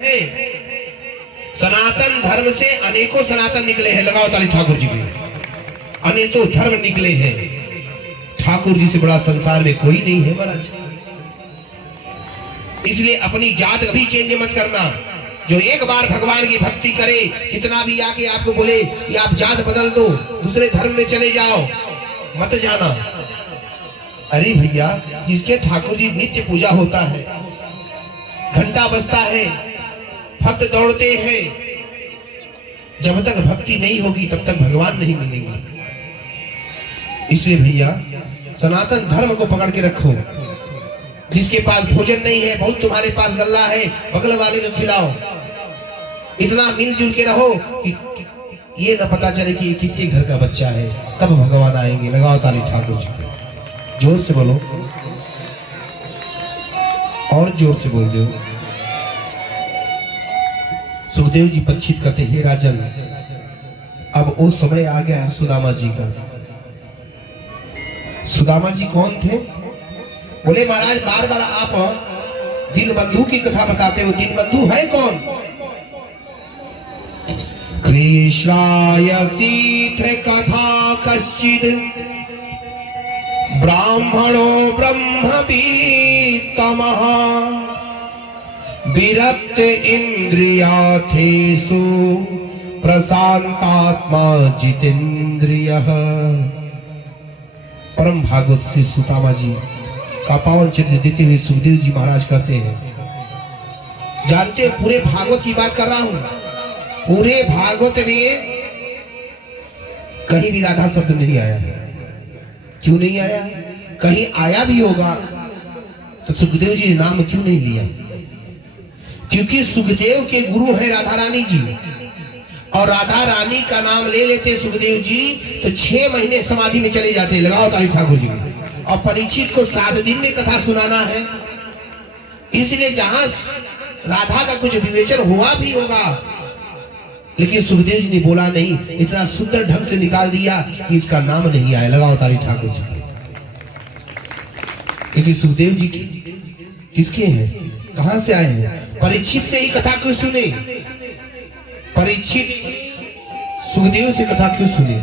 है। सनातन धर्म से अनेकों सनातन निकले हैं। लगाओ ताली ठाकुर जी में। अनेकों धर्म निकले हैं। ठाकुर जी से बड़ा संसार में कोई नहीं है महाराज। इसलिए अपनी जात कभी चेंज मत करना। जो एक बार भगवान की भक्ति करे, कितना भी आके आपको बोले कि आप जात बदल दो, दूसरे धर्म में चले जाओ, मत जाना। अरे भैया, जिसके ठाकुर जी नित्य पूजा होता है, घंटा बजता है, भक्त दौड़ते हैं, जब तक भक्ति नहीं होगी तब तक भगवान नहीं मिलेंगे। इसलिए भैया सनातन धर्म को पकड़ के रखो। जिसके पास भोजन नहीं है, बहुत तुम्हारे पास गल्ला है, बगल वाले को खिलाओ। इतना मिलजुल के रहो कि ये न पता चले कि किसी घर का बच्चा है, तब भगवान आएंगे। लगाओ ताली ठाकुर जी को। जोर से बोलो, और जोर से बोल दो। सुखदेव जी परीक्षित कहते हैं, राजन अब वो समय आ गया है सुदामा जी का। सुदामा जी कौन थे? बोले महाराज बार बार आप दीनबंधु की कथा बताते हो। दीनबंधु है कौन? कृष्णाय सीथ कथा कश्चिद ब्राह्मणो ब्रह्मवीतमः विरक्त इंद्रियार्थेषु प्रशांतात्मा जितेंद्रियः। परम भागवत श्री सुदामा जी का पावन चरित्र देते हुए सुखदेव जी महाराज कहते हैं, जानते हैं पूरे भागवत की बात कर रहा हूं। पूरे भागवत में कहीं भी राधा शब्द नहीं आया है। क्यों नहीं आया? कहीं आया भी होगा तो सुखदेव जी ने नाम क्यों नहीं लिया? क्योंकि सुखदेव के गुरु है राधा रानी जी, और राधा रानी का नाम ले लेते सुखदेव जी तो 6 महीने समाधि में चले जाते। लगाओ ताली ठाकुर जी में। और परीक्षित को 7 दिन में कथा सुनाना है। इसलिए जहां राधा का कुछ विवेचन हुआ भी होगा, लेकिन सुखदेव जी ने बोला नहीं, इतना सुंदर ढंग से निकाल दिया कि इसका नाम नहीं आया। लगाओ ताली ठाकुर जी। क्योंकि सुखदेव जी की किसके हैं, कहां से आए हैं? परीक्षित से ही कथा क्यों सुने? परीक्षित सुखदेव से कथा क्यों सुने?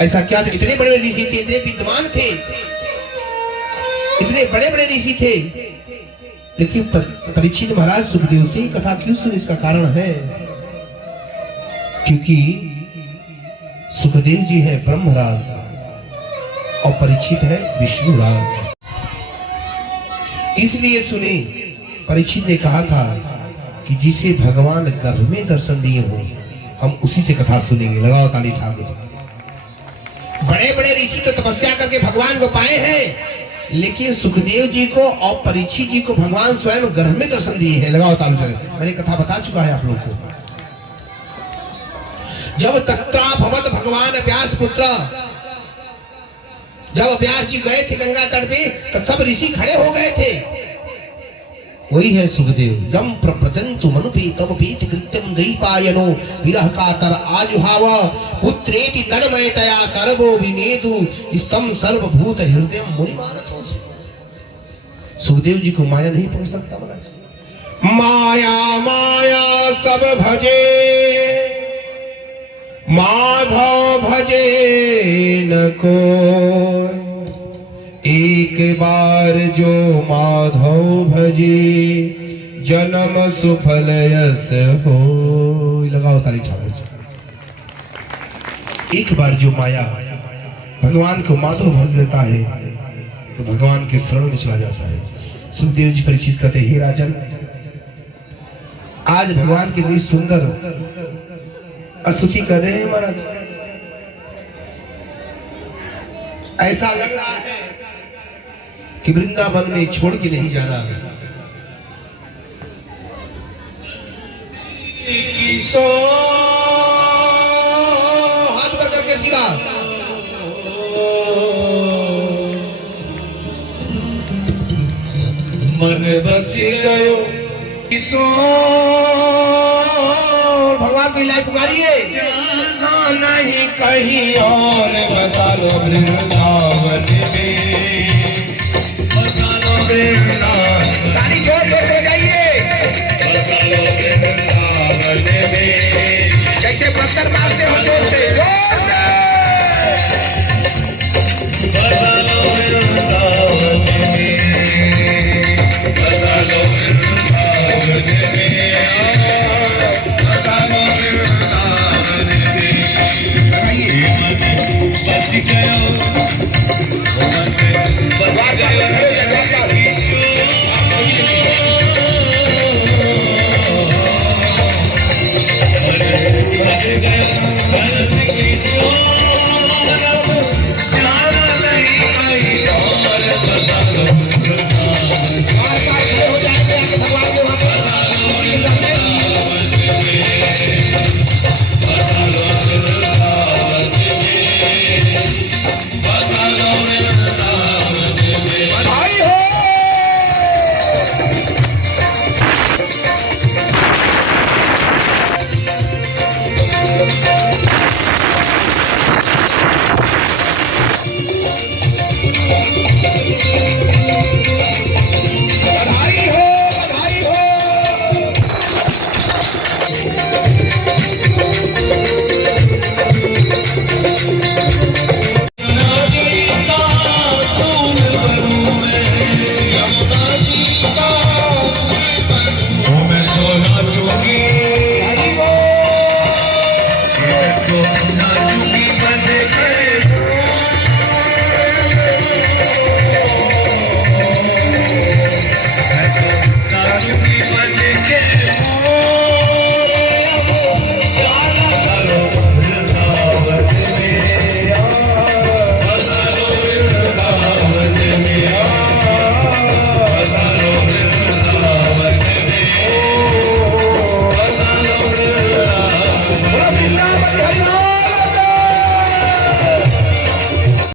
ऐसा क्या था? इतने बड़े ऋषि थे, इतने विद्वान थे, इतने बड़े बड़े ऋषि थे, लेकिन परीक्षित महाराज सुखदेव से ही कथा क्यों सुने? इसका कारण है क्योंकि सुखदेव जी है ब्रह्मराज और परीक्षित है विष्णुराज। इसलिए सुने। परीक्षित ने कहा था कि जिसे भगवान गर्भ में दर्शन दिए हो, हम उसी से कथा सुनेंगे। लगाओ ताली ठाकुर। बड़े बड़े ऋषि तो तपस्या करके भगवान को पाए हैं, लेकिन सुखदेव जी को और परीक्षित जी को भगवान स्वयं गर्भ में दर्शन दिए हैं। लगाओ ताली ठाकुर। मैंने कथा बता चुका है आप लोग को। जब तत्रा भवत भगवान व्यास पुत्र, जब व्यास जी गए थे गंगा तट पे तो सब ऋषि खड़े हो गए थे। वही है सुखदेव। यम प्रप्रजन्तु मनुपे तव पीत कृत्यम दैपायनो विरह कातर आजुहाव पुत्रेति तन्मयतया करवो विनेदु स्तम सर्वभूत हृदयम मुनिमानतोऽस्मि। सुखदेव जी को माया नहीं पकड़ सकता महाराज। माया माया सब भजे, माधव भजे न कोई। एक बार जो माधव भजे, जन्म सुफल यस हो। लगाओ ताली ठाकुर जी। एक बार जो माया भगवान को माधव भज लेता है तो भगवान के शरण में चला जाता है। सुखदेव जी परीक्षित कहते हैं, हे राजन, आज भगवान की इतनी सुंदर स्तुति कर रहे हैं महाराज। ऐसा लग रहा है कि वृंदावन में छोड़ के नहीं जाना है। हाथ पर करके सीधा। मन बस गयो किशोर। भगवान की लाइफ पुकारिए। जाना नहीं कहीं और, बसा लो वृंदावन में।